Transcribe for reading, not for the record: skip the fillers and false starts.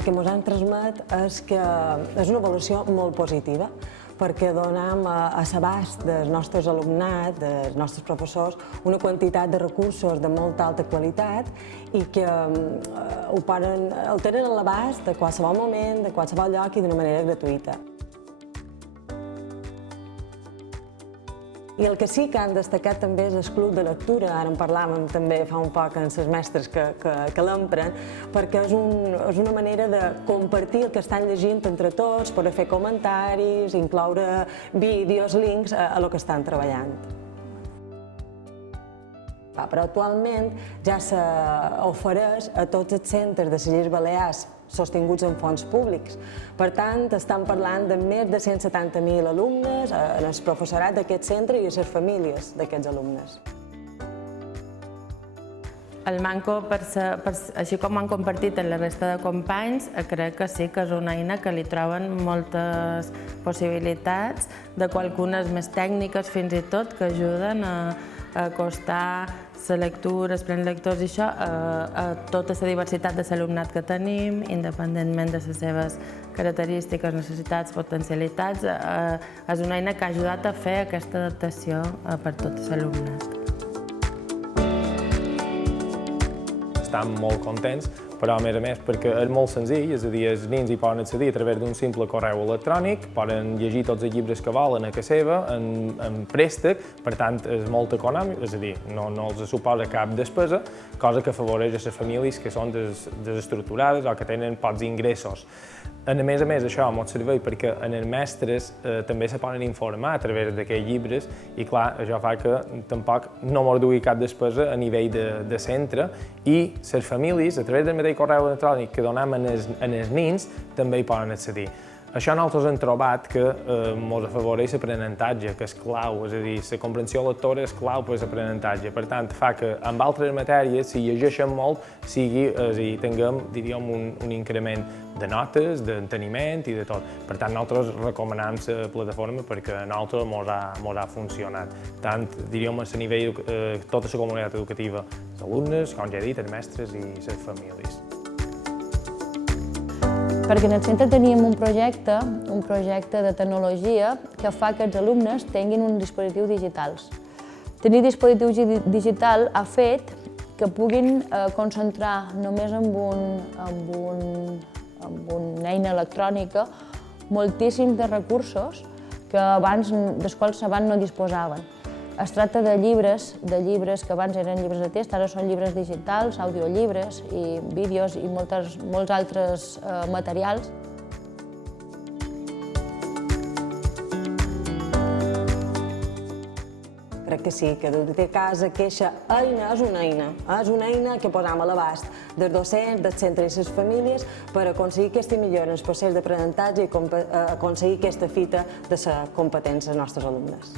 el que ens han transmet és que és una avaluació molt positiva, perquè donem a l'abast del nostre alumnat, dels nostres professors, una quantitat de recursos de molta alta qualitat i que el tenen a l'abast de qualsevol moment, de qualsevol lloc i d'una manera gratuïta. I el que sí que han destacat també és el club de lectura, ara en parlàvem també fa un poc amb els mestres que l'empren, perquè és una manera de compartir el que estan llegint entre tots, poder fer comentaris, incloure vídeos, links a el que estan treballant. Però actualment ja s'ofereix a tots els centres de les Illes Balears sostinguts amb fons públics. Per tant, estan parlant de més de 170.000 alumnes, el professorat d'aquest centre i les famílies d'aquests alumnes. El Manco, així com ho han compartit amb la resta de companys, crec que sí que és una eina que li troben moltes possibilitats, de qualcunes més tècniques fins i tot, que ajuden a acostar la lectura, els plens lectors i això, a tota la diversitat de l'alumnat que tenim, independentment de les seves característiques, necessitats, potencialitats. És una eina que ha ajudat a fer aquesta adaptació per tots els alumnes. Estan molt contents, però a més perquè és molt senzill, és a dir, els nens hi poden accedir a través d'un simple correu electrònic, poden llegir tots els llibres que volen a casa seva, en préstec, per tant és molt econòmic, és a dir, no els suposa cap despesa, cosa que afavoreix a les famílies que són desestructurades o que tenen pocs ingressos. A més, això ens serveix perquè els mestres també se poden informar a través d'aquests llibres i, clar, això fa que tampoc no ens dugui cap despesa a nivell de centre i les famílies, a través del mateix correu electrònic que donem als nens, també hi poden accedir. Això nosaltres hem trobat que ens afavoreix l'aprenentatge, que és clau, és a dir, la comprensió lectora és clau per l'aprenentatge. Per tant, fa que amb altres matèries, si llegeixen molt, tinguem, diríem, un increment de notes, d'enteniment i de tot. Per tant, nosaltres recomanem la plataforma perquè a nosaltres ens ha funcionat. Tant, diríem, a nivell de tota la comunitat educativa, els alumnes, com ja he dit, els mestres i les famílies. Perquè en el centre teníem un projecte de tecnologia que fa que els alumnes tinguin uns dispositius digitals. Tenir dispositius digitals ha fet que puguin concentrar només amb una eina electrònica moltíssims de recursos dels quals abans no disposaven. Es tracta de llibres que abans eren llibres de text, ara són llibres digitals, audiollibres i vídeos i molts altres materials. Crec que sí, que de casa aquesta eina és una eina que posam a l'abast dels docents, dels centres i les famílies per aconseguir aquesta millora en el procés d'aprenentatge i aconseguir aquesta fita de la competència dels nostres alumnes.